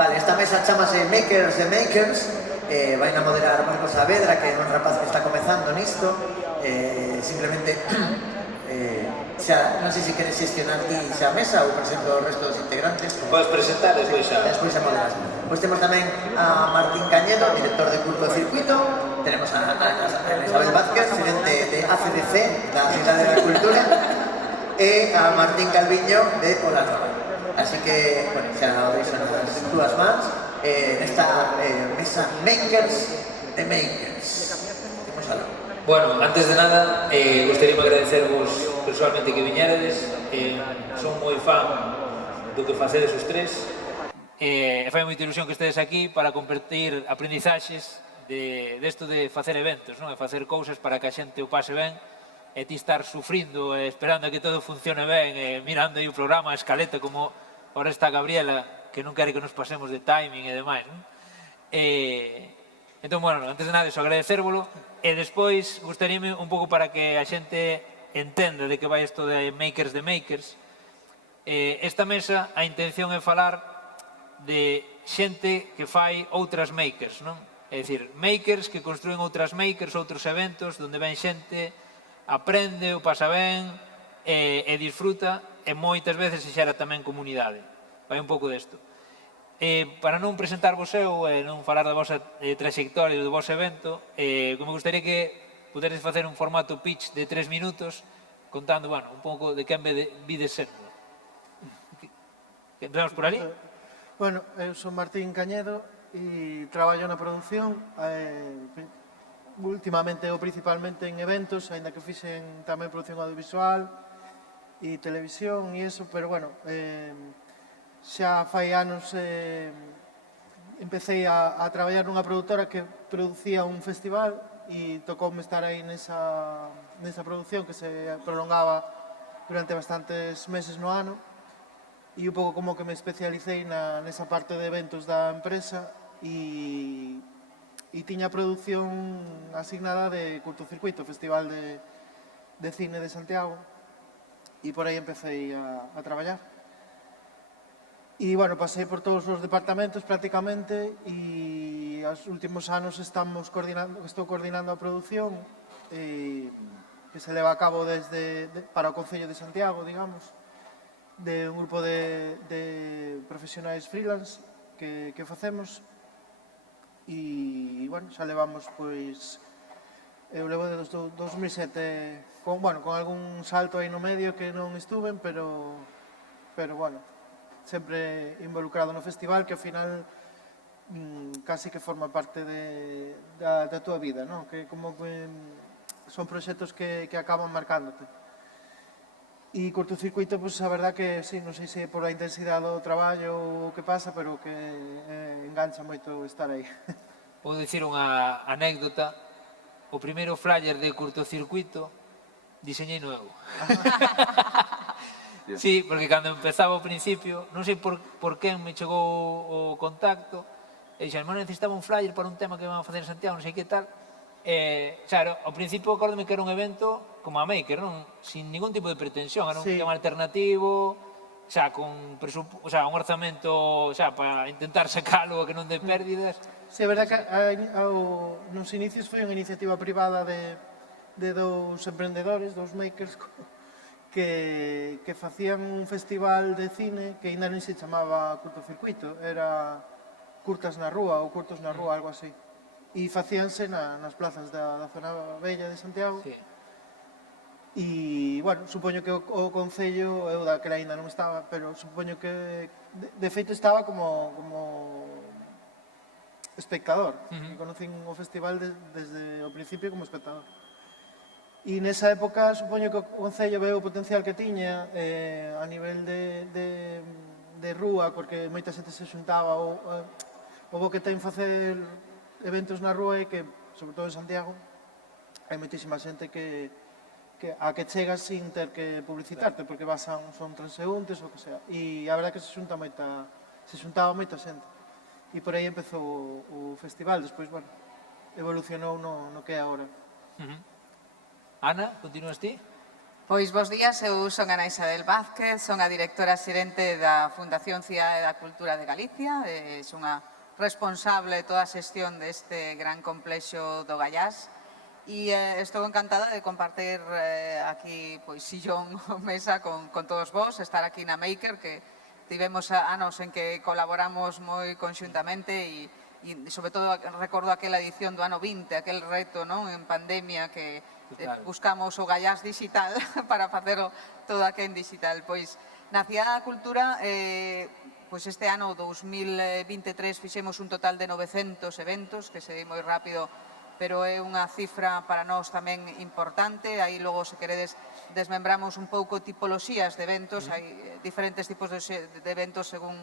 Vale, esta mesa chamase Makers de Makers, vai na moderar Marcos Saavedra, que é un rapaz que está comezando nisto. Simplemente, non sei se queres xestionar ti xa a mesa ou presento o resto dos integrantes. Podes presentar despois xa. Despois xa moderas. Pois temos tamén a Martín Cañedo, director de Curtocircuito. Tenemos a Isabel Vázquez, gerente de ACDC, da Cidade da Cultura. E a Martín Calviño de Polarnova. Así que, bueno, xa o deixo nas túas mans nesta mesa Makers de Makers. Imos aló. Bueno, antes de nada, gostaríame agradecervos personalmente que viñeredes. Son moi fan do que facedes os tres. Fai moita ilusión que estedes aquí para compartir aprendizaxes desto de facer eventos, de facer cousas para que a xente o pase ben, e ti estar sufrindo, esperando a que todo funcione ben, mirando aí o programa, a escaleta, como ahora está Gabriela, que non quere que nos pasemos de timing e demais. Entón, bueno, antes de nada, iso, agradecérvolo, e despois gustaríame un pouco para que a xente entenda de que vai isto de Makers de Makers. Esta mesa, a intención é falar de xente que fai outras makers, non? É dicir, makers que construen outras makers, outros eventos, onde ven xente, aprende, o pasa ben, e disfruta, e moitas veces se xera tamén comunidade. Vai un pouco desto. Para non presentarvos eu, non falar da vosa trayectoria do vosso evento, me gustaría que puderes facer un formato pitch de 3 minutos, contando, bueno, un pouco de quen vides sendo. Empezamos por ali? Bueno, eu son Martín Cañedo e traballo na produción. Últimamente ou principalmente en eventos, aínda que fixen tamén produción audiovisual e televisión e iso, pero bueno, xa fai anos empecé a traballar nunha produtora que producía un festival e tocoume estar aí nesa produción que se prolongaba durante bastantes meses no ano e un pouco como que me especialicei nesa parte de eventos da empresa e tiña produción asignada de Curtocircuito, Festival de Cine de Santiago, e por aí empecé a traballar. E, bueno, pasei por todos os departamentos prácticamente e aos últimos anos estou coordinando a produción que se leva a cabo para o Concello de Santiago, digamos, de un grupo de profesionais freelance que facemos. E, bueno, xa levamos, pois, eu levo desde 2007, con algún salto aí no medio que non estuven, pero, bueno, sempre involucrado no festival, que ao final casi que forma parte da túa vida, non? Que como que son proxectos que acaban marcándote. E Curtocircuito, pois, a verdad que, sí, non sei se por a intensidade do traballo ou o que pasa, pero que engancha moito estar aí. Vou dicir unha anécdota. O primeiro flyer de Curtocircuito diseñei eu. Sí, porque cando empezaba ao principio, non sei por quen me chegou o contacto, e dixen, necesitaba un flyer para un tema que van a facer en Santiago, non sei que tal. Claro, ao principio acordome que era un evento como a Maker, non? Sin ningún tipo de pretensión, era un tema alternativo, xa, con un orzamento xa para intentar sacalo que non dé pérdidas. Sí, é verdad que nos inicios foi unha iniciativa privada de dous emprendedores, dous makers, que facían un festival de cine que ainda non se chamaba Curtocircuito, era Curtas na Rúa ou Curtos na Rúa, algo así. E facíanse nas plazas da zona bella de Santiago. E, bueno, supoño que o Concello, eu daquela ainda non estaba, pero supoño que de feito estaba como espectador. Conocín o festival desde o principio como espectador. E nesa época supoño que o Concello veu o potencial que tiña a nivel de rúa, porque moita xente se xuntaba, o bo que ten facer eventos na rúa e que, sobre todo en Santiago, hai moitísima xente a que chegas sin ter que publicitarte, porque son transeúntes ou que sea. E a verdade que se xuntaba moita xente. E por aí empezou o festival, despois, bueno, evolucionou no que é agora. Ana, continúas ti? Pois, bos días, eu son Ana Isabel Vázquez, son a directora xerente da Fundación Cidade da Cultura de Galicia, son a responsable de toda a xestión deste gran complexo do Gallás e estou encantada de compartir aquí sillón ou mesa con todos vos, estar aquí na Maker, que tivemos anos en que colaboramos moi conxuntamente e sobre todo recordo aquela edición do ano 20, aquel reto en pandemia que buscamos o Gallás digital para facelo todo aquí en digital. Pois na Cidade da Cultura este ano 2023 fixemos un total de 900 eventos, que se di moi rápido, pero é unha cifra para nós tamén importante. Aí logo, se queredes, desmembramos un pouco tipoloxías de eventos, hai diferentes tipos de eventos según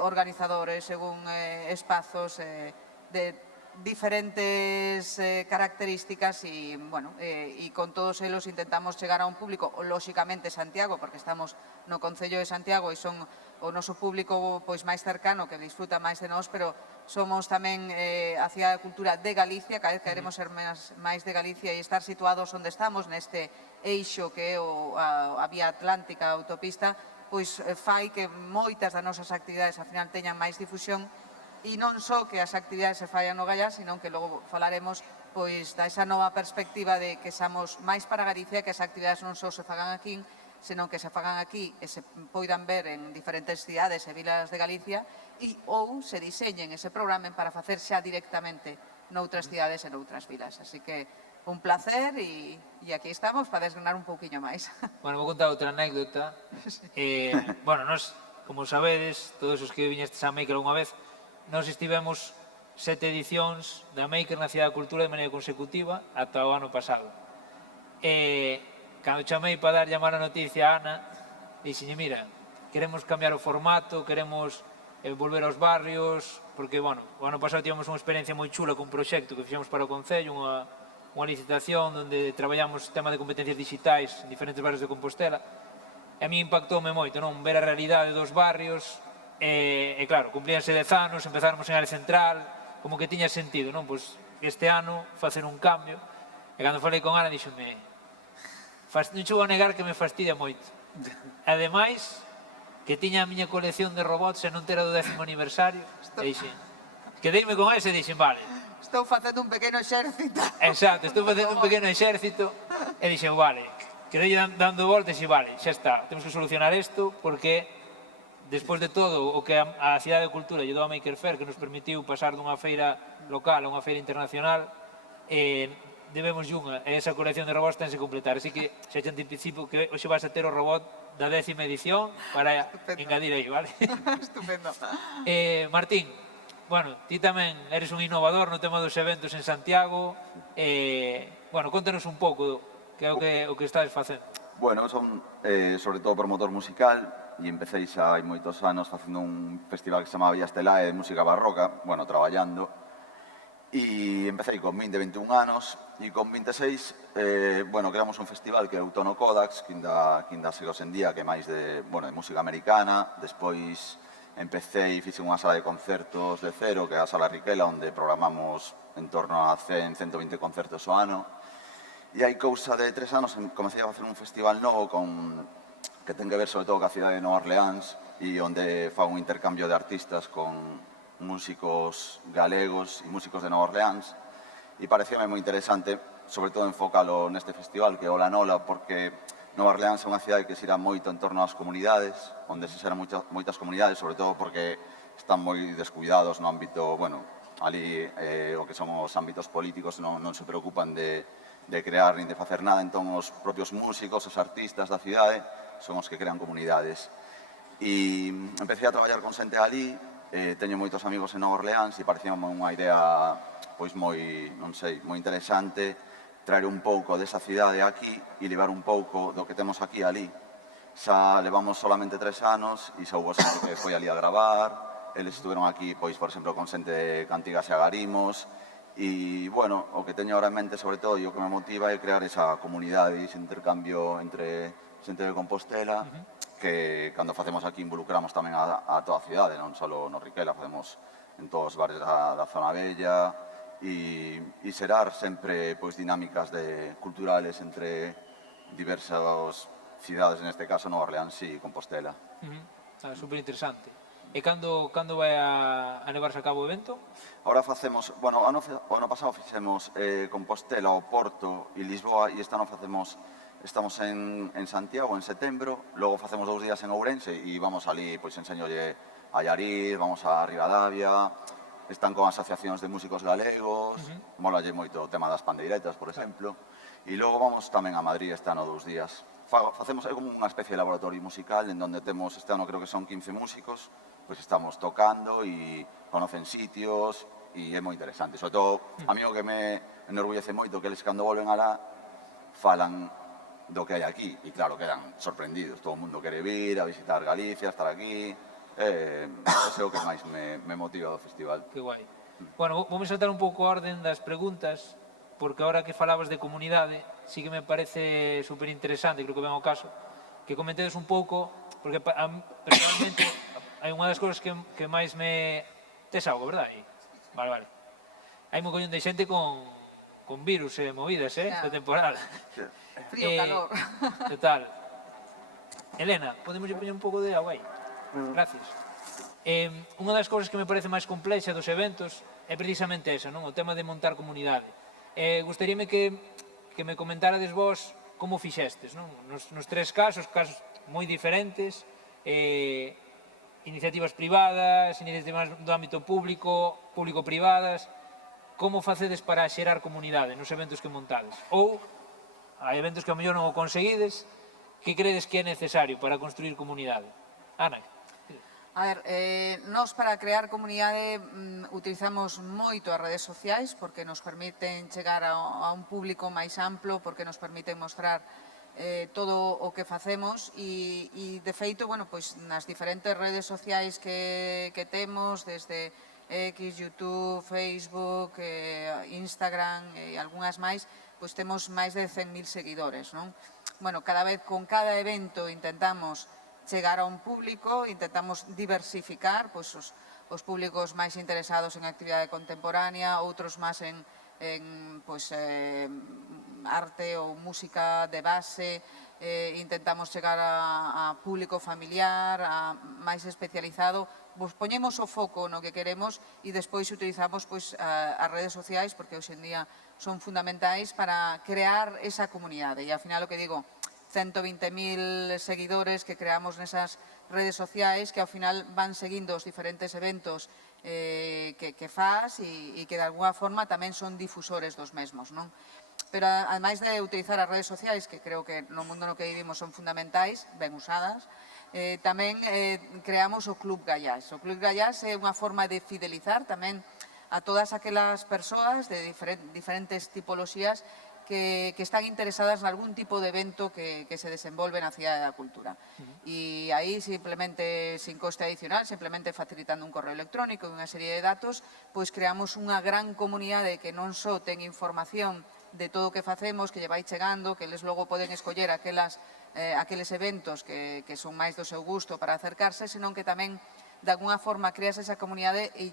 organizadores, según espazos de diferentes características e con todos elos intentamos chegar a un público, lóxicamente Santiago, porque estamos no Concello de Santiago e son o noso público máis cercano, que disfruta máis de nós, pero somos tamén a Cidade da Cultura de Galicia, cada vez queremos ser máis de Galicia e estar situados onde estamos, neste eixo que é a Vía Atlántica, a autopista, fai que moitas das nosas actividades ao final teñan máis difusión. E non só que as actividades se fallan no Gallás, sino que logo falaremos da esa nova perspectiva de que xamos máis para Galicia, que as actividades non só se fagan aquí, senón que se fagan aquí e se poidan ver en diferentes cidades e vilas de Galicia ou se diseñen e se programen para facer xa directamente noutras cidades e noutras vilas. Así que un placer e aquí estamos para desgranar un pouquiño máis. Bueno, vou contar outra anécdota. Nos, como sabedes, todos os que viñestes a Maker unha vez, nos estivemos 7 edicións da Maker na Cidade da Cultura de maneira consecutiva ata o ano pasado. Cando chamei para darlle a mala noticia a Ana, dixenlle, mira, queremos cambiar o formato, queremos volver aos barrios, porque, o ano pasado tivemos unha experiencia moi chula con un proxecto que fixemos para o Concello, unha licitación onde traballamos tema de competencias digitais en diferentes barrios de Compostela, e a mí impactoume moito, ver a realidade dos barrios. Claro, cumplíanse 10 anos, empezáramos en área central, como que tiña sentido, este ano facer un cambio. E cando falei con Ana, díxome, non che vou a negar que me fastidia moito. Ademais, que tiña a miña colección de robots e non tera do 10º aniversario, e dixen, quedeime con ese e dixen, vale. Estou facendo un pequeno exército. Exacto, estou facendo un pequeno exército e dixen, vale, quedei dando voltas e vale, xa está, temos que solucionar isto porque despois de todo o que a Cidade de Cultura lle dou a Maker Fair, que nos permitiu pasar dunha feira local a unha feira internacional, debemos unha, e esa colección de robots tense completar, así que xa te anticipo que hoxe vas a ter o robot da 10ª edición para engadir aí, vale? Estupendo. Martín, ti tamén eres un innovador no tema dos eventos en Santiago, contanos un pouco que é o que estás facendo. Son sobre todo promotor musical e empecé xa hai moitos anos facendo un festival que se chamaba Vía Estelae de música barroca, traballando, e empecé con 20, 21 anos e con 26, creamos un festival que é Autono Kodax, que ainda segue hoxe en día, que é máis de música americana. Despois empecé e fixe unha sala de concertos de cero, que é a Sala Riquela, onde programamos en torno a 100, 120 concertos ao ano. E hai cousa de 3 anos comecei a facer un festival novo que ten que ver sobre todo ca cidade de Nova Orleans e onde fa un intercambio de artistas con músicos galegos e músicos de Nova Orleans, e parecíame moi interesante, sobre todo enfocalo neste festival, que é Ola Nola, porque Nova Orleans é unha cidade que se irá moito en torno ás comunidades, onde se xeran moitas comunidades, sobre todo porque están moi descuidados no ámbito, ali o que son os ámbitos políticos non se preocupan de crear nin de facer nada, entón os propios músicos, os artistas da cidade son os que crean comunidades. E empecé a traballar con xente ali, teño moitos amigos en Nova Orleans e parecía unha idea moi interesante traer un pouco desa cidade aquí e levar un pouco do que temos aquí ali. Xa levamos solamente 3 anos e xa houve xente que foi ali a gravar, eles estuveron aquí, por exemplo, con xente de Cantigas e Agarimos. E, o que teño ahora en mente, sobre todo, e o que me motiva é crear esa comunidade e ese intercambio entre xente de Compostela, que cando facemos aquí involucramos tamén a toda a cidade, non só no Riquela, facemos en todos os bares da zona bella, e xerar sempre dinámicas culturales entre diversas cidades, neste caso Nova Orleans e Compostela. Super interesante. E cando vai a levarse a cabo o evento? Ahora facemos, bueno, o ano pasado fixemos Compostela, Oporto e Lisboa e este ano estamos en Santiago en setembro, logo facemos 2 días en Ourense e vamos ali, pois enseñolle a Llariz, vamos a Ribadavia, están con asociacións de músicos galegos, molalle moito o tema das pandeiretas, por exemplo, e logo vamos tamén a Madrid este ano 2 días. Facemos como unha especie de laboratorio musical en donde temos, este ano creo que son 15 músicos, pois estamos tocando e conocen sitios e é moi interesante. Sobre todo, a mí o que me enorgullece moito que eles cando volven alá falan do que hai aquí e claro, quedan sorprendidos. Todo o mundo quere vir a visitar Galicia, estar aquí. Ese é o que máis me motiva do festival. Que guai. Bueno, vamos saltar un pouco a orden das preguntas, porque ahora que falabas de comunidade, sí que me parece super interesante, creo que ven ao caso, que comentedes un pouco, porque personalmente hai unha das cousas que máis me... Tes algo, verdad? Vale. Hai un collón de xente con virus e movidas, esta temporada. Frío, calor. Total. Elena, podemos poñer un pouco de agua aí? Gracias. Unha das cousas que me parece máis complexa dos eventos é precisamente esa, non? O tema de montar comunidade. Gustaríame que me comentárades vos como fixestes, non? Nos 3 casos moi diferentes, iniciativas privadas, iniciativas do ámbito público-privadas, como facedes para xerar comunidade nos eventos que montades? Ou, hai eventos que a mellor non o conseguides, que credes que é necesario para construir comunidade? Ana. A ver, nós para crear comunidade utilizamos moito as redes sociais porque nos permiten chegar a un público máis amplo, porque nos permiten mostrar todo o que facemos e de feito, bueno, pois nas diferentes redes sociais que temos, desde X, YouTube, Facebook, Instagram e algunhas máis, pois temos máis de 100.000 seguidores, non? Bueno, con cada evento intentamos chegar a un público, intentamos diversificar pois, os públicos máis interesados en actividade contemporánea, outros máis en arte ou música de base, intentamos chegar a público familiar, a máis especializado, poñemos o foco no que queremos e despois utilizamos as redes sociais porque hoxe en día son fundamentais para crear esa comunidade e ao final o que digo, 120.000 seguidores que creamos nesas redes sociais que ao final van seguindo os diferentes eventos que faz e que de alguna forma tamén son difusores dos mesmos, non? Pero ademais de utilizar as redes sociais, que creo que no mundo no que vivimos son fundamentais, ben usadas, tamén creamos o Club Gallás. O Club Gallás é unha forma de fidelizar tamén a todas aquelas persoas de diferentes tipoloxías que están interesadas en algún tipo de evento que se desenvolve na Cidade da Cultura. E aí, simplemente, sin coste adicional, simplemente facilitando un correo electrónico e unha serie de datos, pois creamos unha gran comunidade que non só ten información de todo o que facemos, que lle vai chegando, que eles logo poden escoller aqueles eventos que son máis do seu gusto para acercarse, senón que tamén, de alguna forma, creas esa comunidade e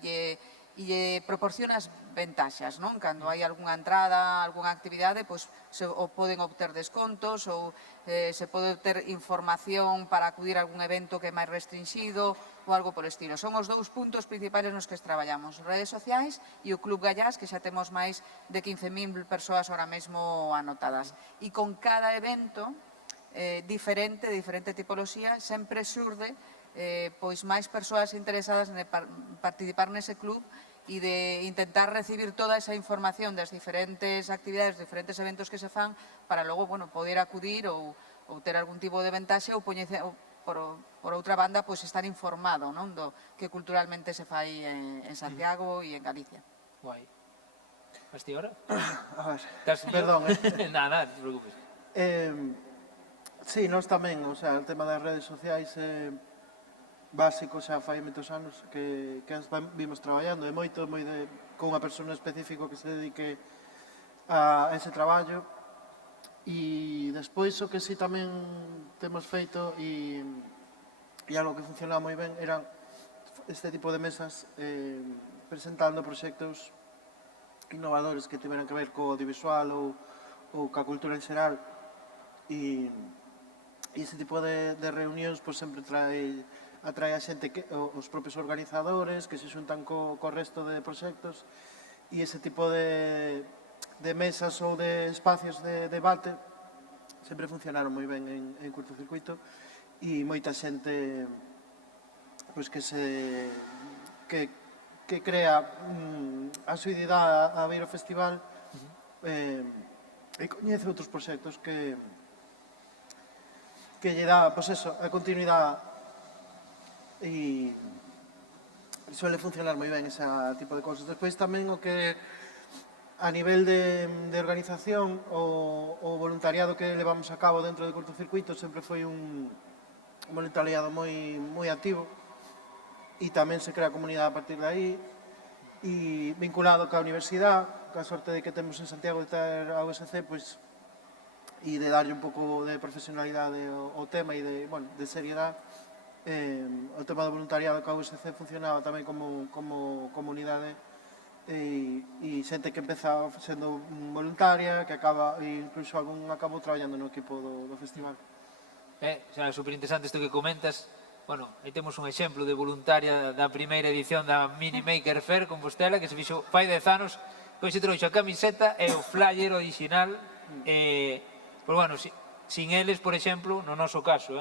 lle proporcionas ventaxas, non? Cando hai algunha entrada, algunha actividade, pois ou poden obter descontos ou se pode obter información para acudir a algún evento que é máis restringido ou algo por estilo. Son os 2 puntos principales nos que traballamos, redes sociais e o Club Gallás, que xa temos máis de 15.000 persoas ahora mesmo anotadas. E con cada evento diferente, de diferente tipoloxía, sempre xurde pois máis persoas interesadas en participar nese club e de intentar recibir toda esa información das diferentes actividades, diferentes eventos que se fan para logo, bueno, poder acudir ou ter algún tipo de ventaxe ou por outra banda, pois estar informado, non, do que culturalmente se fai en Santiago e en Galicia. Guai. Vas ti ahora? A ver, Perdón, perdón. Nada, non te preocupes. Sí, nós tamén, o sea, o tema das redes sociais básico xa fai moitos anos que vimos traballando, e moito con unha persona específico que se dedique a ese traballo. E despois o que sí tamén temos feito e algo que funcionaba moi ben eran este tipo de mesas presentando proxectos innovadores que tiveran que ver co audiovisual ou ca cultura en xeral E ese tipo de reunións pois, sempre atrae a xente, os propios organizadores que se xuntan co resto de proxectos, e ese tipo de mesas ou de espacios de debate sempre funcionaron moi ben en curtocircuito, e moita xente pois, que crea a súa idea a vir ao festival e coñece outros proxectos que lle dá, pois eso, a continuidade e suele funcionar moi ben ese tipo de cosas. Despois tamén o que a nivel de organización o voluntariado que levamos a cabo dentro de curtocircuito sempre foi un voluntariado moi activo e tamén se crea comunidade a partir de aí e vinculado ca universidade, ca sorte de que temos en Santiago de ter a USC, pois e de darlle un pouco de profesionalidade ao tema e de seriedade. O tema do voluntariado que a USC funcionaba tamén como comunidade e xente que empeza sendo voluntaria, que acaba, e incluso algún acabou traballando no equipo do festival. Xa é superinteresante isto que comentas. Bueno, aí temos un exemplo de voluntaria da primeira edición da Mini Maker Fair Compostela, que se fixo fai 10 anos, que hoxe trouxo a camiseta e o flyer original. Pois bueno, sin eles, por exemplo, no noso caso,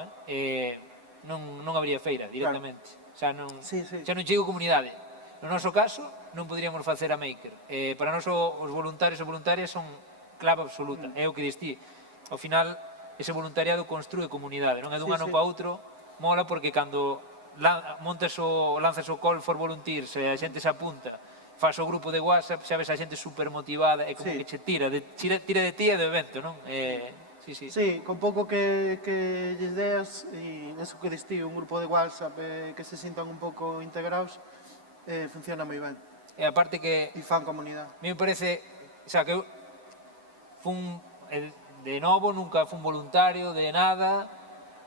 non habría feira directamente. Xa non chego comunidade. No noso caso, non poderíamos facer a Maker. Para nós os voluntarios e voluntarias son clave absoluta. É o que distí. Ao final, ese voluntariado construe comunidade, non é dun ano para outro. Mola porque cando lanzas o call for volunteers e a xente se apunta, faz o grupo de WhatsApp, xa ves a xente super motivada, é como que che tira de ti e do evento, non? Sí, con pouco que lles deas, e eso que distí, un grupo de WhatsApp que se sintan un pouco integrados, funciona moi ben. E aparte que... E fan comunidade. A mí me parece, xa que eu fun, de novo, nunca fun voluntario de nada,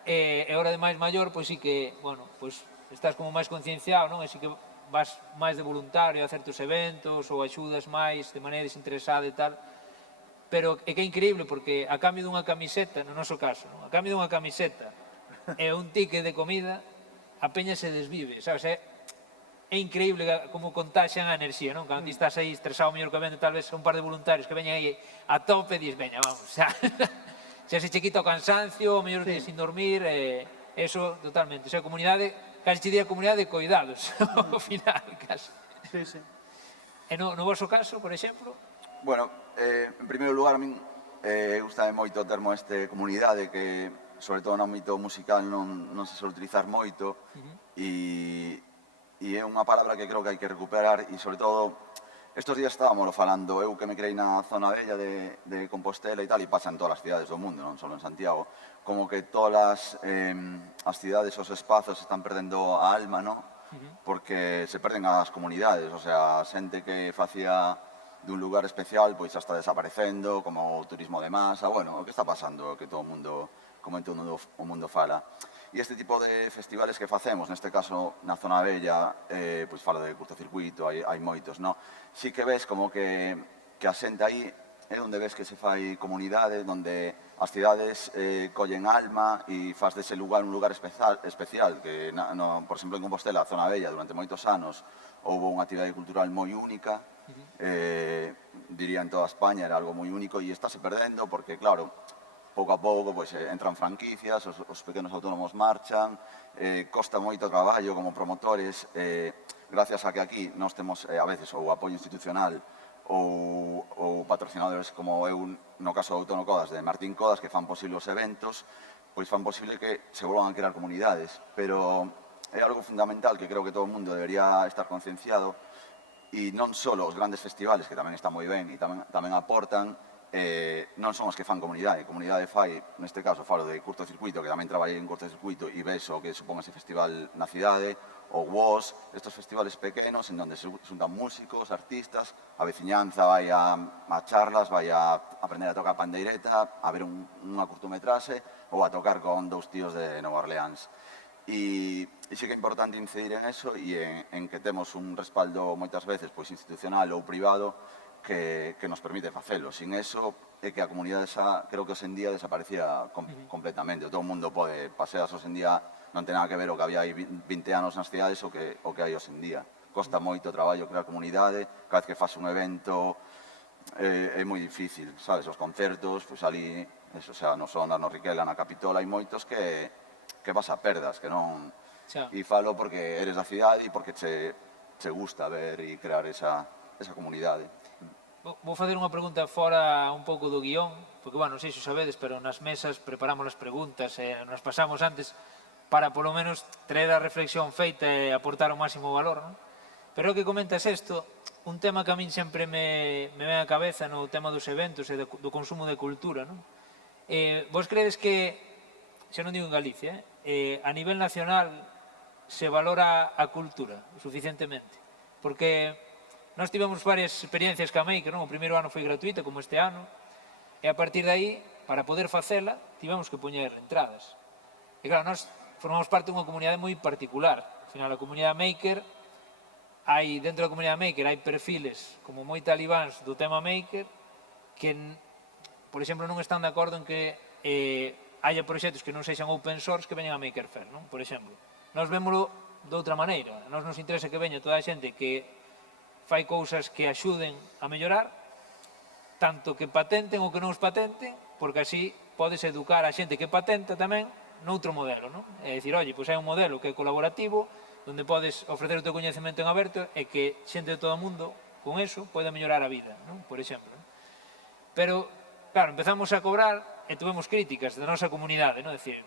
e ahora de máis maior, pois sí que, bueno, pois estás como máis concienciado, non? E sí que vas máis de voluntario a certos eventos ou axudas máis de maneira desinteresada e tal, pero é que é increíble porque a cambio dunha camiseta, no noso caso, non? A cambio dunha camiseta e un ticket de comida, a peña se desvive, sabes? É increíble como contaxan a enerxía, non? Cando ti estás aí estresado mellor que vendo tal vez un par de voluntarios que veñen aí a tope e dis, veña, vamos, xa se che quita o cansancio, o mellor sin dormir, eso totalmente. O sea, comunidade, casi che diría comunidade de coidados, ao final, casi. Sí. E no vosso caso, por exemplo? Bueno, en primeiro lugar, a min gustame moito o termo comunidade, que, sobre todo no ámbito musical, non se suele utilizar moito, e é unha palabra que creo que hai que recuperar, e, sobre todo, estos días estábamos falando, eu que me creí na zona bella de Compostela e tal, e pasa en todas as cidades do mundo, non só en Santiago, como que todas as cidades, os espazos están perdendo a alma, non? Porque se perden as comunidades, o sea, a xente que facía dun lugar especial, pois xa está desaparecendo, como o turismo de masa, bueno, o que está pasando, que todo o mundo, como en todo o mundo fala. E este tipo de festivales que facemos, neste caso na zona bella, pois falo de curtocircuito, hai moitos, non? Si que ves como que a xente aí é onde ves que se fai comunidade, onde as cidades collen alma e faz dese lugar un lugar especial, que, por exemplo, en Compostela, a zona bella, durante moitos anos, houve unha actividade cultural moi única, diría en toda España, era algo moi único, e estáse perdendo porque, claro, pouco a pouco entran franquicias, os pequenos autónomos marchan, costa moito traballo como promotores, gracias a que aquí nós temos a veces o apoio institucional ou patrocinadores como eu, no caso do Autónomo Codas, de Martín Codas, que fan posible os eventos, pois fan posible que se volvan a crear comunidades, pero é algo fundamental que creo que todo o mundo debería estar concienciado, e non só os grandes festivales, que tamén están moi ben e tamén aportan, non son os que fan comunidade. Comunidade fai, neste caso, falo de curtocircuito, que tamén traballei en curtocircuito e ves o que supón ese festival na cidade, o WOS, estos festivales pequenos en donde se xuntan músicos, artistas, a veciñanza vai a charlas, vai a aprender a tocar pandeireta, a ver unha curtometraxe ou a tocar con dous tíos de Nova Orleans. E sí que é importante incidir en eso e en que temos un respaldo moitas veces institucional ou privado que nos permite facelo. Sin eso, é que a comunidade xa, creo que hoxe en día desaparecía completamente. Todo o mundo pode pasear hoxe en día, non ten nada que ver o que había aí 20 anos nas cidades o que hai hoxe en día. Costa moito traballo crear comunidade, cada vez que faz un evento é moi difícil, sabes? Os concertos, pois ali, eso, xa, no Sonar, no Riquela, na Capitola, hai moitos que vas a perdas, que non... Xa. E falo porque eres da cidade e porque che gusta ver e crear esa comunidade. Vou facer unha pregunta fora un pouco do guión, porque, bueno, non sei se o sabedes, pero nas mesas preparamos as preguntas e nos pasamos antes para, polo menos, traer a reflexión feita e aportar o máximo valor, non? Pero o que comentas isto, un tema que a min sempre me ven a cabeza no tema dos eventos e do consumo de cultura, non? Vos credes que, xa non digo en Galicia, a nivel nacional se valora a cultura suficientemente? Porque nós tivemos varias experiencias ca Maker, non? O primeiro ano foi gratuita, como este ano, e a partir de aí, para poder facela, tivemos que poñer entradas. E claro, nós formamos parte dunha comunidade moi particular. Ao final, a comunidade Maker, dentro da comunidade Maker hai perfiles como moi talibáns do tema Maker que, por exemplo, non están de acordo en que haya proxectos que non sexan open source que veñan a Maker Faire, non? Por exemplo, nós vémolo de outra maneira. Nós nos interesa que veña toda a xente que fai cousas que axuden a mellorar, tanto que patenten ou que non os patenten, porque así podes educar a xente que patenta tamén noutro modelo, non? É dicir, oye, pois hai un modelo que é colaborativo, onde podes ofrecer o teu coñecemento en aberto e que xente de todo o mundo, con eso, pode mellorar a vida, non? Por exemplo. Non? Pero, claro, empezamos a cobrar e tuvemos críticas da nosa comunidade, non? Decir,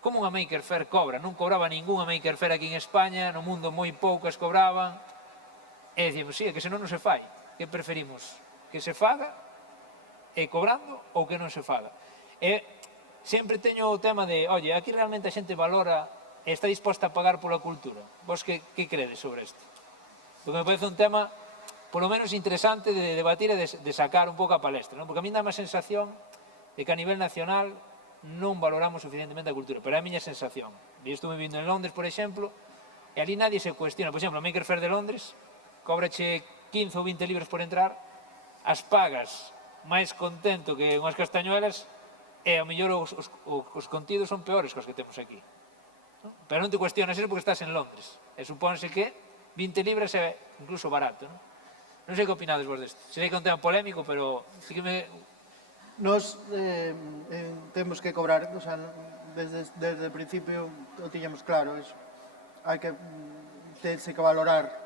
como unha Maker Faire cobra? Non cobraba ningunha Maker Faire aquí en España, no mundo moi poucas cobraban, e dicimos, sí, é que senón non se fai. Que preferimos? Que se faga e cobrando ou que non se faga? E sempre teño o tema de, oye, aquí realmente a xente valora e está disposta a pagar pola cultura. Vos que credes sobre isto? Porque me parece un tema, polo menos interesante, de debatir e de sacar un pouco a palestra, non? Porque a mí dá má sensación de que a nivel nacional non valoramos suficientemente a cultura, pero é a miña sensación. E estuve vivindo en Londres, por exemplo, e ali nadie se cuestiona. Por exemplo, a Maker Faire de Londres cobrache 15 ou 20 libros por entrar, as pagas máis contento que unhas castañuelas e ao mellor os contidos son peores que os que temos aquí. Non? Pero non te cuestionas eso porque estás en Londres e supónse que 20 libras é incluso barato. Non sei que opinades vos desto. Sei que é un tema polémico, pero sí que me... Nos temos que cobrar, o sea, desde o principio o tiñamos claro eso. Hai que terse que valorar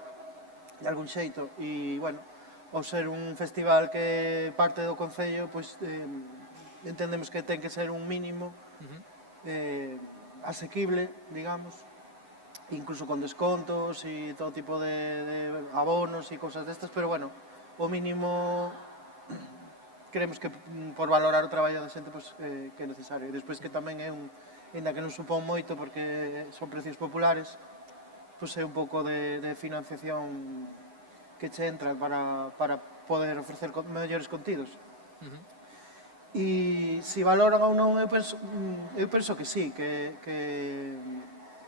de algún xeito e, bueno, ao ser un festival que parte do Concello, pois entendemos que ten que ser un mínimo asequible, digamos, incluso con descontos e todo tipo de abonos e cousas destas, pero, bueno, o mínimo creemos que por valorar o traballo da xente pois, que é necesario. E despois que tamén é ainda que non supón moito porque son precios populares, pois é un pouco de financiación que che entra para poder ofrecer mellores contidos. E se valoran ou non, eu penso que sí, que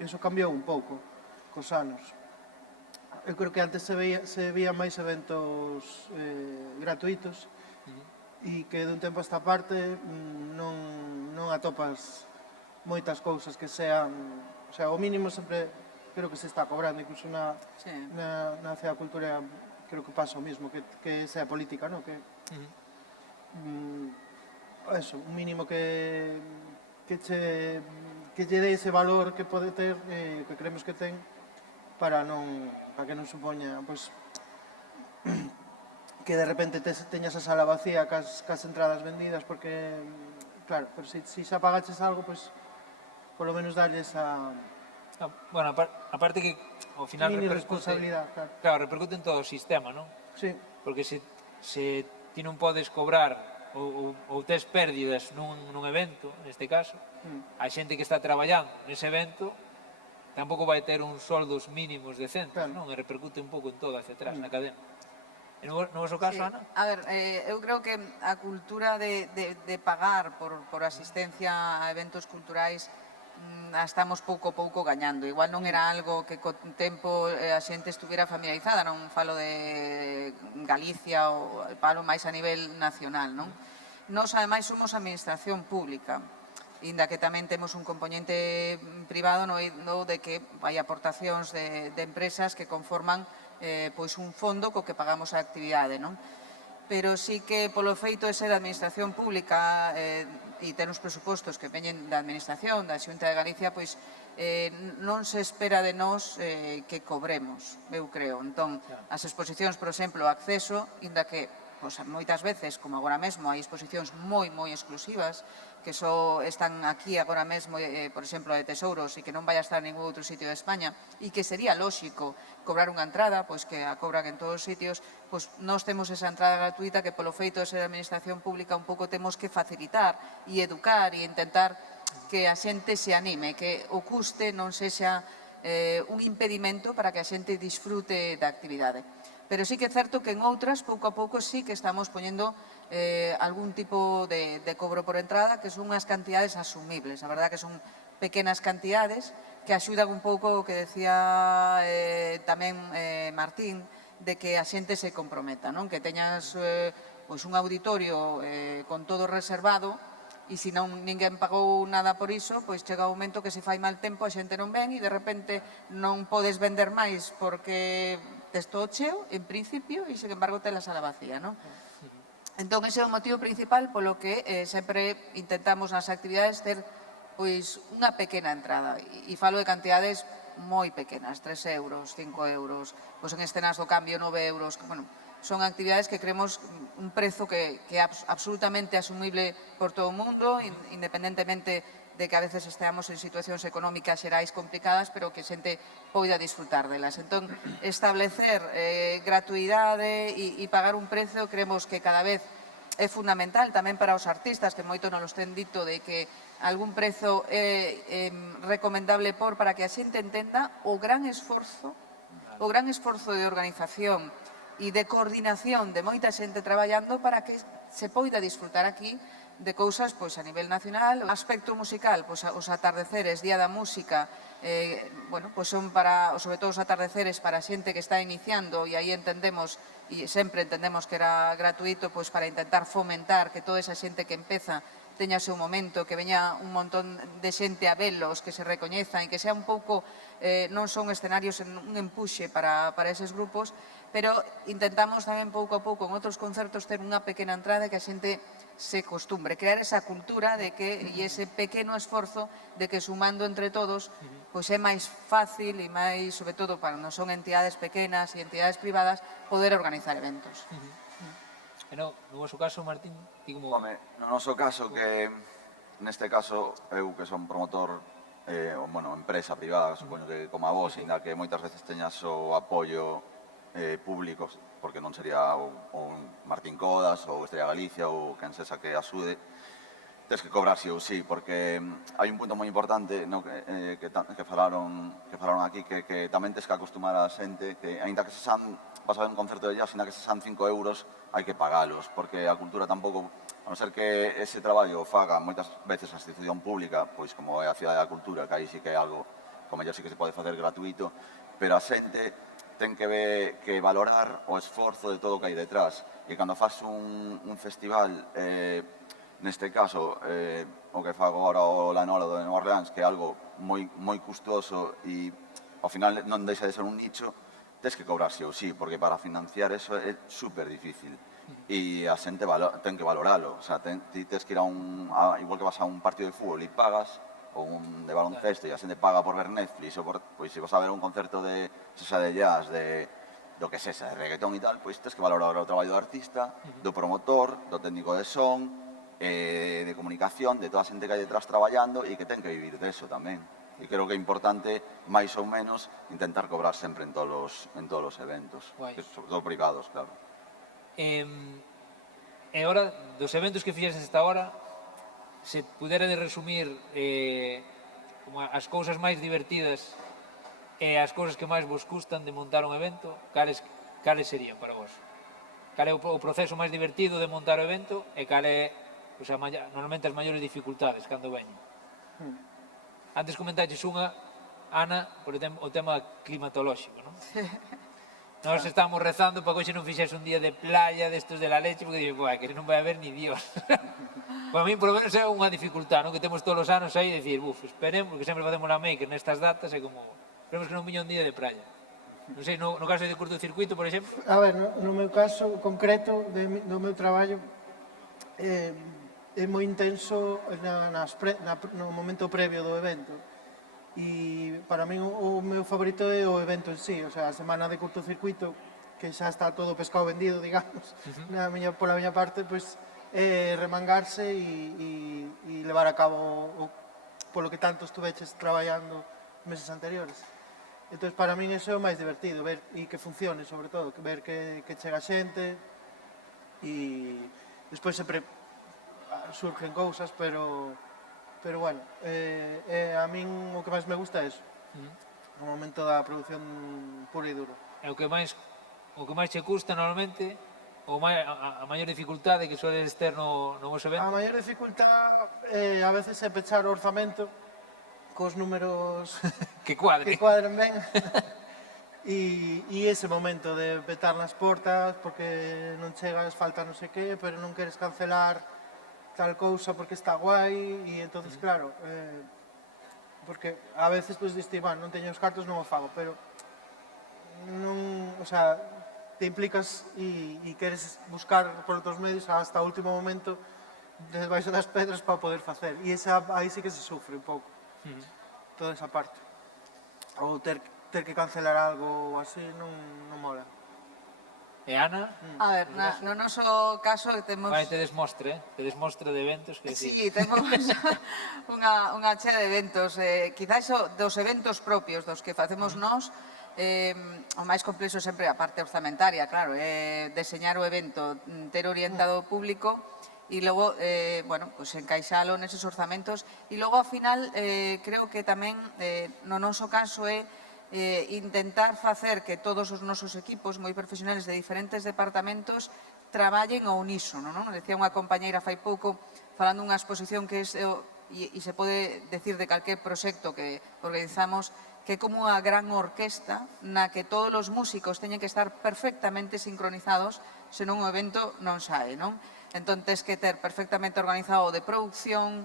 iso cambiou un pouco cos anos. Eu creo que antes se veían máis eventos gratuitos e que dun tempo a esta parte non atopas moitas cousas que sean, o sea, o mínimo sempre creo que se está cobrando, incluso na Cea Cultura creo que pasa o mismo, que sea política, ¿no? Que eso, un mínimo que lle dé ese valor que pode ter, que creemos que ten, para que non supoña, pois, que de repente teñas a sala vacía cas entradas vendidas, porque, claro, pero se xa pagaches algo, pois, polo menos darles a... Bueno, aparte que ao final claro, repercute en todo o sistema, non? Sí. Porque se ti non podes cobrar ou tes pérdidas nun evento, neste caso, a xente que está traballando nese evento tampouco vai ter uns soldos mínimos decentes, non? E repercute un pouco en todo hacia atrás, na cadena. E no vosso caso, Ana? A ver, eu creo que a cultura de pagar por asistencia a eventos culturais estamos pouco a pouco gañando. Igual non era algo que co tempo a xente estuviera familiarizada, non falo de Galicia ou falo máis a nivel nacional, non? Nós, ademais, somos administración pública, inda que tamén temos un componente privado no de que hai aportacións de empresas que conforman pois un fondo co que pagamos a actividade, non? Pero sí que polo feito de ser administración pública e ter os presupostos que veñen da administración, da Xunta de Galicia, pois non se espera de nós que cobremos, eu creo. Entón, as exposicións, por exemplo, o acceso, inda que moitas veces, como agora mesmo, hai exposicións moi exclusivas que só están aquí agora mesmo, por exemplo, de Tesouros, e que non vai a estar en ningún outro sitio de España, e que sería lóxico cobrar unha entrada, pois que a cobran en todos os sitios, pois nós temos esa entrada gratuita que polo feito de ser administración pública un pouco temos que facilitar e educar e intentar que a xente se anime, que o custe non sexa un impedimento para que a xente disfrute da actividade. Pero sí que é certo que en outras, pouco a pouco, sí que estamos poñendo algún tipo de cobro por entrada, que son unhas cantidades asumibles. A verdad que son pequenas cantidades que axudan un pouco o que decía tamén Martín, de que a xente se comprometa, non? Que teñas un auditorio con todo reservado, e se non ninguén pagou nada por iso, pois chega o momento que se fai mal tempo, a xente non ven e de repente non podes vender máis porque tes todo cheo, en principio, e, sin embargo, tes a sala vacía, non? Entón, ese é o motivo principal polo que sempre intentamos nas actividades ter unha pequena entrada. E falo de cantidades moi pequenas, 3 euros, 5 euros, en escenas do cambio 9 euros, son actividades que creemos un prezo que é absolutamente asumible por todo o mundo, independentemente de que a veces esteamos en situacións económicas xerais complicadas, pero que a xente poida disfrutar delas. Entón, establecer gratuidade e pagar un prezo creemos que cada vez é fundamental tamén para os artistas, que moito nos ten dito de que algún prezo é recomendable para que a xente entenda o gran esforzo de organización e de coordinación de moita xente traballando para que se poida disfrutar aquí de cousas a nivel nacional. O aspecto musical, os atardeceres, Día da Música, son para, sobre todo os atardeceres para xente que está iniciando, e aí entendemos, e sempre entendemos que era gratuito, para intentar fomentar que toda esa xente que empeza teña o seu momento, que veña un montón de xente a velos, que se recoñezan e que sea un pouco, non son escenarios en un empuxe para eses grupos, pero intentamos tamén pouco a pouco en outros concertos ter unha pequena entrada que a xente se costumbre, crear esa cultura de que, e ese pequeno esforzo de que sumando entre todos é máis fácil e máis, sobre todo para non son entidades pequenas e entidades privadas, poder organizar eventos. E no vosso caso, Martín, ti como... Home, no noso caso, que neste caso eu que son promotor, empresa privada, supoño que como a vos, ainda que moitas veces teñas o apoio público, porque non sería o Martín Codas ou Estrella Galicia ou quen sexa que asude, tens que cobrar sí ou sí, porque hai un punto moi importante que falaron aquí, que tamén tens que acostumar a xente que, aínda que vas a ver un concerto de jazz, aínda que sexan 5 euros, hai que pagalos, porque a cultura tampouco, a non ser que ese traballo o faga moitas veces a institución pública, pois como é a Cidade da Cultura, que aí sí que é algo, como mellor sí que se pode facer gratuito, pero a xente ten que valorar o esforzo de todo o que hai detrás. E cando faz un festival, neste caso, o que fago agora o Lanola de Nova Orleans, que é algo moi custoso e ao final non deixa de ser un nicho, tens que cobrar sí ou sí, porque para financiar eso é super difícil. E a xente ten que valoralo. O sea, ti tens que ir igual que vas a un partido de fútbol e pagas, ou un de baloncesto, e a xente paga por ver Netflix, ou pois se vas a ver un concerto de jazz, do que sexa, de reggaetón e tal, pois tens que valorar o traballo do artista, do promotor, do técnico de son, de comunicación, de toda a xente que hai detrás traballando e que ten que vivir deso tamén. E creo que é importante, máis ou menos, intentar cobrar sempre en todos os eventos, sobre todo privados, claro. E agora, dos eventos que fixeses esta hora, se pudera de resumir como as cousas máis divertidas e as cousas que máis vos custan de montar un evento, cales serían para vos? Cal é o proceso máis divertido de montar o evento e cal é normalmente as maiores dificultades cando veñen? Antes comentaches unha, Ana, por o tema climatolóxico, non? Nós estamos rezando para que hoxe non fixese un día de playa destos de la leche, porque digo, que non vai haber ni Dios. Para mí, por lo menos, é unha dificultad, non? Que temos todos os anos aí, dicir, esperemos, que sempre facemos la maker nestas datas, é como, esperemos que non viña un día de playa. Non sei, no caso de curtocircuito, por exemplo? A ver, no meu caso concreto do meu traballo é moi intenso no momento previo do evento. E para min o meu favorito é o evento en sí, o sea, a semana de curtocircuito, que xa está todo pescado vendido, digamos, pola miña parte, pois é remangarse e levar a cabo polo que tanto estuveches traballando meses anteriores. Entón, para min iso é o máis divertido, ver e que funcione, sobre todo, ver que chega xente e despois sempre surgen cousas, pero bueno, a min o que máis me gusta é iso, o momento da produción pura e dura. É o que máis che custa normalmente, a maior dificultade que sodes ter no vosso evento? A maior dificultade a veces é pechar o orzamento cos números Que cuadren ben e ese momento de petar nas portas porque non chegas, falta non sei que, pero non queres cancelar tal cousa porque está guai e entonces claro, porque a veces pois diste, non teño os cartos, non o fago, pero non, o sea, te implicas e queres buscar por outros medios hasta o último momento debaixo das pedras para poder facer e aí sí que se sufre un pouco toda esa parte, ou ter que cancelar algo así non mola. E Ana? A ver, no noso caso temos... Vai, te desmostre de eventos. Sí, temos unha chea de eventos. Quizás dos eventos propios dos que facemos nós, o máis complexo sempre a parte orzamentaria, claro, deseñar o evento, ter orientado o público e logo, encaixalo neses orzamentos. E logo, ao final, creo que tamén, no noso caso, é intentar facer que todos os nosos equipos moi profesionales de diferentes departamentos traballen ao unísono, non? Decía unha compañeira fai pouco falando unha exposición que e se pode decir de calquer proxecto que organizamos, que é como unha gran orquesta na que todos os músicos teñen que estar perfectamente sincronizados, senón o evento non sae, non? Entón, tens que ter perfectamente organizado o de producción,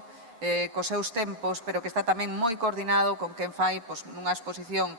cos seus tempos, pero que está tamén moi coordinado con quen fai nunha exposición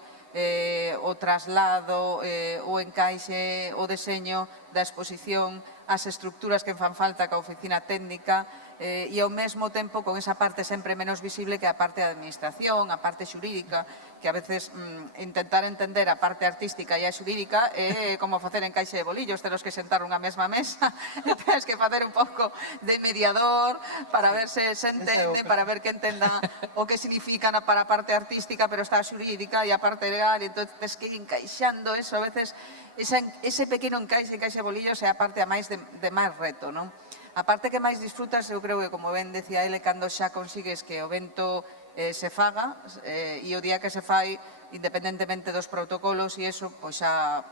o traslado, o encaixe, o deseño da exposición, as estructuras que fan falta ca oficina técnica e ao mesmo tempo con esa parte sempre menos visible que a parte da administración, a parte xurídica, que a veces intentar entender a parte artística e a xurídica é como facer encaixe de bolillos, tenos que sentar unha mesma mesa, tens que facer un pouco de mediador para ver se entende, para ver que entenda o que significa para a parte artística, pero está a xurídica e a parte legal, e entón tens que ir encaixando eso, a veces ese pequeno encaixe de bolillos é a parte a máis de máis reto, non? A parte que máis disfrutas, eu creo que, como ben decía ele, cando xa consigues que o evento se faga e o día que se fai, independentemente dos protocolos e eso, pois xa,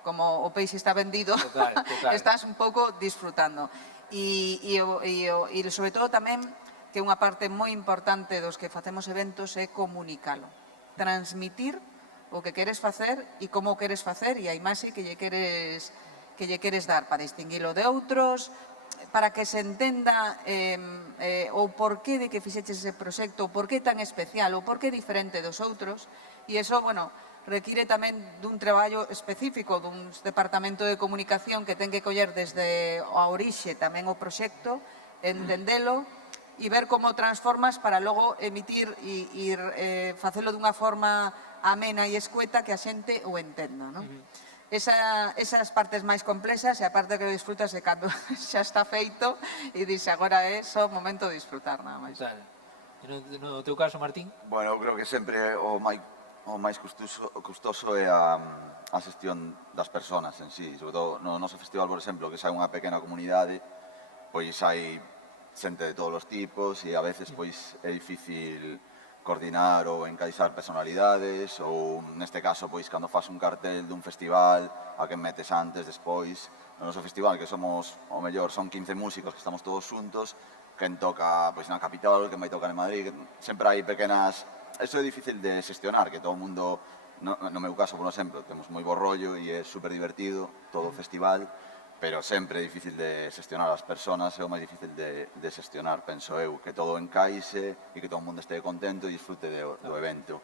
como o peixe está vendido, estás un pouco disfrutando. E sobre todo tamén, que unha parte moi importante dos que facemos eventos é comunicalo, transmitir o que queres facer e como o queres facer e a imaxe que lle queres dar para distinguilo de outros, para que se entenda o porqué de que fixeches ese proxecto, o porqué tan especial, o porqué diferente dos outros, e iso, require tamén dun traballo específico dun departamento de comunicación que ten que coller desde a orixe tamén o proxecto, entendelo e ver como transformas para logo emitir e facelo dunha forma amena e escueta que a xente o entenda, non? Esas partes máis complexas e a parte que disfrutas é cando xa está feito e dixe agora é só momento de disfrutar, nada máis. No teu caso, Martín? Bueno, eu creo que sempre o máis custoso é a xestión das persoas en sí. Sobre todo no noso festival, por exemplo, que xa é unha pequena comunidade, pois hai xente de todos os tipos e a veces pois é difícil coordinar ou encaixar personalidades ou, neste caso, pois, cando faz un cartel dun festival, a quen metes antes, despois. No noso festival, que somos, o mellor, son 15 músicos que estamos todos xuntos, quen toca pois, na capital, quen vai tocar en Madrid, sempre hai pequenas eso é difícil de xestionar, que todo o mundo, no meu caso, por exemplo, temos moi bo rollo e é super divertido todo o festival, pero sempre é difícil de xestionar as persoas, é o máis difícil de xestionar, penso eu, que todo encaixe e que todo o mundo este contento e disfrute do evento.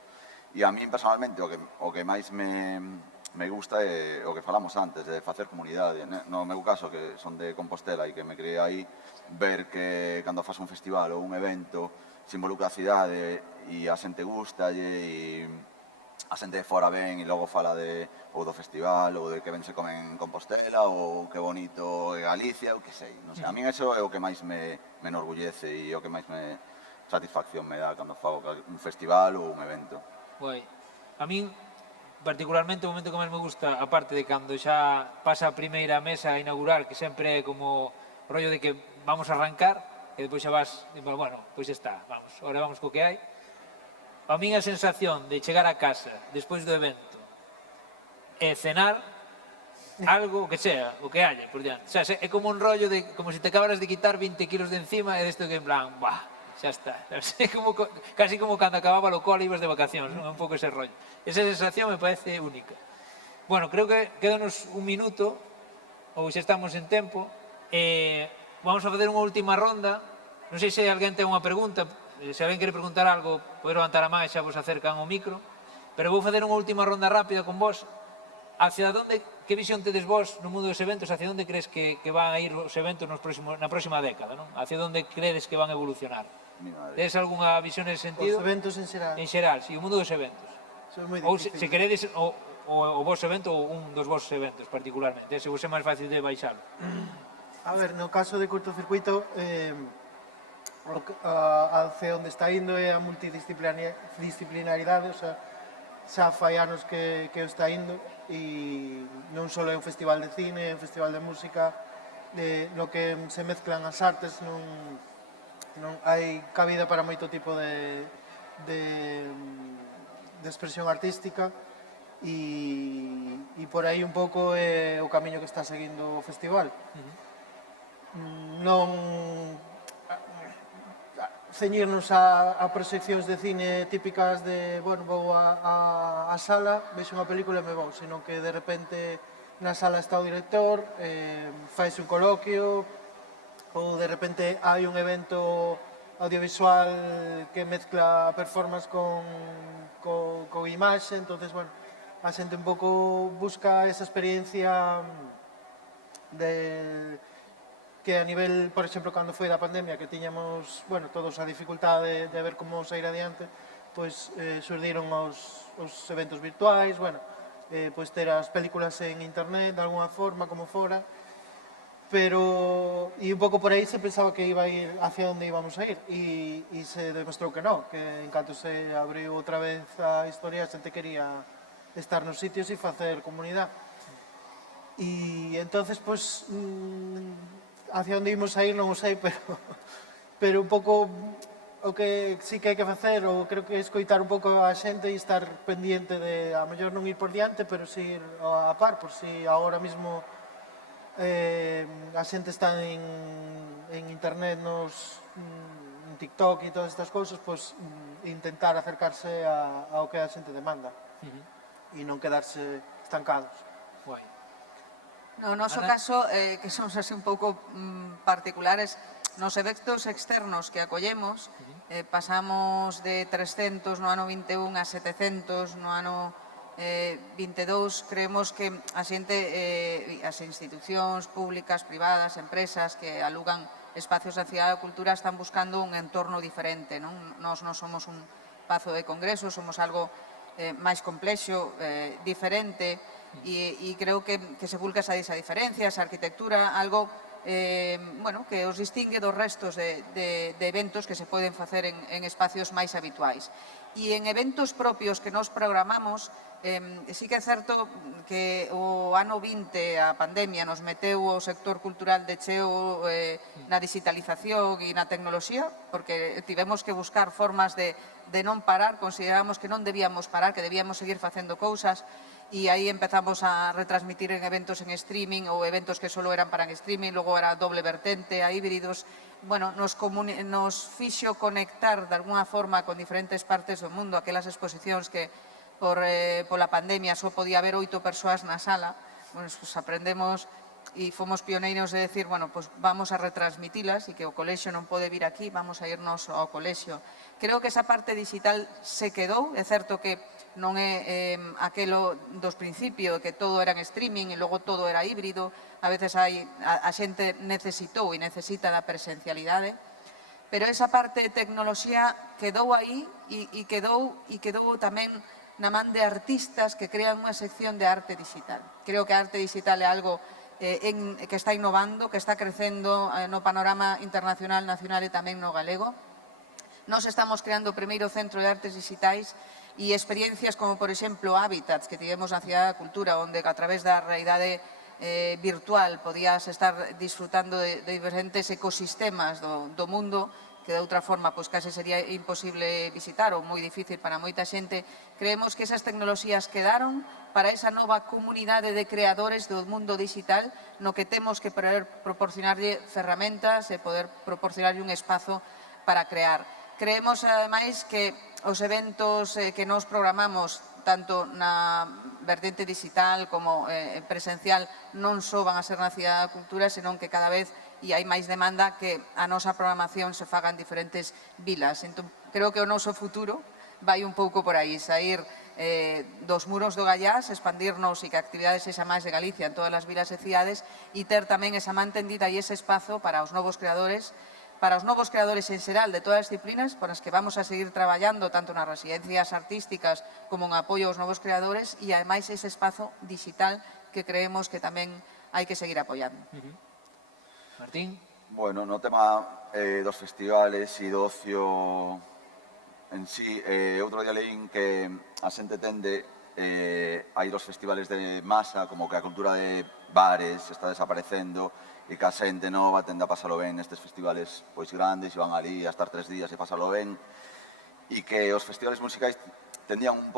E a mí, personalmente, o que máis me gusta é o que falamos antes, de facer comunidade. No meu caso, que son de Compostela e que me criei aí, ver que cando faz un festival ou un evento se involucra a cidade e a xente gustalle e a xente de fora ven e logo fala ou do festival ou de que ben se come en Compostela ou que bonito é Galicia, ou que sei. Non sei, a mí eso é o que máis me enorgullece e o que máis satisfacción me dá cando fago un festival ou un evento. Guai. A min, particularmente, o momento que máis me gusta, aparte de cando xa pasa a primeira mesa inaugural, que sempre é como o rollo de que vamos a arrancar, e depois xa vas, e, bueno, pois está, vamos, ahora vamos co que hai. A min a sensación de chegar a casa despois do evento e cenar algo, o que sea, o que haya, por diante. O sea, é como un rollo de, como se te acabaras de quitar 20 kilos de encima e desto que en plan, buah, xa está. É como, casi como cando acababa o cole e ibas de vacacións, non? É un pouco ese rollo. Esa sensación me parece única. Bueno, creo que quedanos un minuto, ou xa estamos en tempo, vamos a facer unha última ronda. Non sei se alguén ten unha pregunta, se alguén quere preguntar algo, pode levantar a má e xa vos acercan o micro, pero vou facer unha última ronda rápida con vos. Hacia onde, que visión tedes vos no mundo dos eventos, hacia onde crees que van a ir os eventos na próxima década, non? Hacia onde credes que van a evolucionar? Tedes algunha visión nese sentido? Os eventos en xeral. En xeral, si, o mundo dos eventos. Son moi Ou difíciles. se queredes o vos evento ou un dos vosos eventos particularmente, ese vos é máis fácil de baixalo. A ver, no caso de cortocircuito, hacia onde está indo é a multidisciplinaridade, o sea, xa fai anos que o está indo e non só é un festival de cine, é un festival de música, no que se mezclan as artes, non hai cabida para moito tipo de expresión artística e por aí un pouco é o camiño que está seguindo o festival. Non ceñirnos a proxeccións de cine típicas de, bueno, vou a sala, vexo unha película e me vou, sino que de repente na sala está o director, faise un coloquio, ou de repente hai un evento audiovisual que mezcla performance con imaxe, entonces, bueno, a xente un pouco busca esa experiencia que a nivel, por exemplo, cando foi da pandemia, que tiñamos, bueno, todos a dificultade de ver como sair adiante, pois surdiron os eventos virtuais, bueno, pois ter as películas en internet de alguna forma, como fora, pero e un pouco por aí se pensaba que iba a ir hacia onde íbamos a ir e se demostrou que non, que en canto se abriu outra vez a historia a xente quería estar nos sitios e facer comunidade e entonces pois hacia onde íbamos a ir non o sei, pero un pouco o que sí que hai que facer, ou creo que escoitar un pouco a xente e estar pendiente de a mellor non ir por diante, pero si ir a par, por si agora mesmo a xente está en internet, en TikTok e todas estas cousas, pois intentar acercarse ao que a xente demanda e non quedarse estancados. Guai. No noso caso, que somos así un pouco particulares, nos eventos externos que acollemos, pasamos de 300 no ano 21 a 700 no ano 22, creemos que a xente, as institucións públicas, privadas, empresas que alugan espacios da cidade da cultura están buscando un entorno diferente, non? Nós non somos un pazo de congresos, somos algo máis complexo, diferente, e creo que se vulca esa diferencia, esa arquitectura, algo bueno, que os distingue dos restos de eventos que se poden facer en espacios máis habituais. E en eventos propios que nos programamos, sí que é certo que o ano 20 a pandemia nos meteu o sector cultural de cheo na digitalización e na tecnoloxía, porque tivemos que buscar formas de non parar, consideramos que non debíamos parar, que debíamos seguir facendo cousas, y ahí empezamos a retransmitir en eventos en streaming ou eventos que solo eran para en streaming, logo era doble vertente, a híbridos. Bueno, nos fixo conectar de alguna forma con diferentes partes do mundo, aquelas exposicións que pola pandemia só podía haber 8 persoas na sala. Bueno, pues aprendemos e fomos pioneiros de decir, bueno, pues vamos a retransmitilas e que o colexio non pode vir aquí, vamos a irnos ao colexio. Creo que esa parte digital se quedou, é certo que non é aquelo dos principios, que todo era en streaming e logo todo era híbrido, a veces a xente necesitou e necesita da presencialidade, pero esa parte de tecnoloxía quedou aí e quedou tamén na man de artistas que crean unha sección de arte digital. Creo que a arte digital é algo que está innovando, que está crecendo no panorama internacional, nacional e tamén no galego. Nos estamos creando o primeiro centro de artes digitais e experiencias como, por exemplo, Hábitats, que tivemos na Cidade da Cultura, onde a través da realidade virtual podías estar disfrutando de diferentes ecosistemas do mundo que de outra forma pois case sería imposible visitar ou moi difícil para moita xente. Creemos que esas tecnoloxías quedaron para esa nova comunidade de creadores do mundo digital no que temos que poder proporcionarlle ferramentas e poder proporcionarlle un espazo para crear. Creemos, ademais, que os eventos que nos programamos tanto na vertente digital como presencial non só van a ser na Cidade da Cultura, senón que cada vez e hai máis demanda que a nosa programación se faga en diferentes vilas. Entón, creo que o noso futuro vai un pouco por aí, sair dos muros do Gallás, expandirnos e que a actividade sexa máis de Galicia en todas as vilas e cidades e ter tamén esa man tendida e ese espazo para os novos creadores en xeral de todas as disciplinas para as que vamos a seguir traballando tanto nas residencias artísticas como en apoio aos novos creadores e ademais ese espazo digital que creemos que tamén hai que seguir apoiando. Martín? Bueno, no tema dos festivales e do ocio en sí, outro día leín que a xente tende hai dos festivales de masa, como que a cultura de bares está desaparecendo e que a xente nova tende a pasalo ben nestes festivales pois grandes e van ali a estar 3 días e pasalo ben e que os festivales musicais tendían un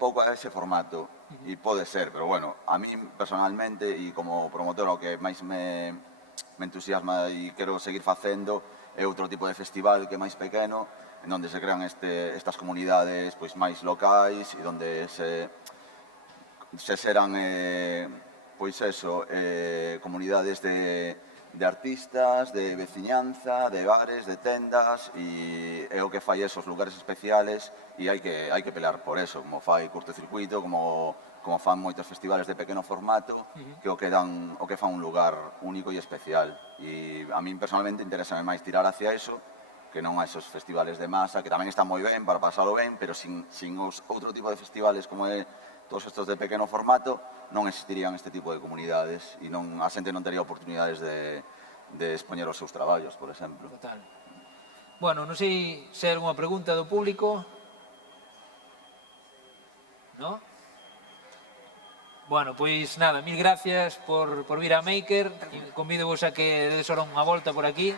pouco a ese formato e pode ser, pero bueno, a mí personalmente e como promotor o que máis me entusiasma e quero seguir facendo é outro tipo de festival que é máis pequeno en onde se crean estas comunidades pois máis locais e onde se xeran pois eso, comunidades de artistas, de veciñanza, de bares, de tendas e é o que fai esos lugares especiales e hai que pelear por eso, como fai Curtocircuito, como fan moitos festivales de pequeno formato que o que fan un lugar único e especial. E a min personalmente interesa máis tirar hacia eso que non a esos festivales de masa, que tamén están moi ben para pasalo ben, pero sin outro tipo de festivales como é todos estos de pequeno formato, non existirían este tipo de comunidades e a xente non tería oportunidades de expoñer os seus traballos, por exemplo. Total. Bueno, non sei se hai alguma pregunta do público. No? Bueno, pois nada, mil gracias por vir a Maker. Convido vos a que dedes ahora unha volta por aquí.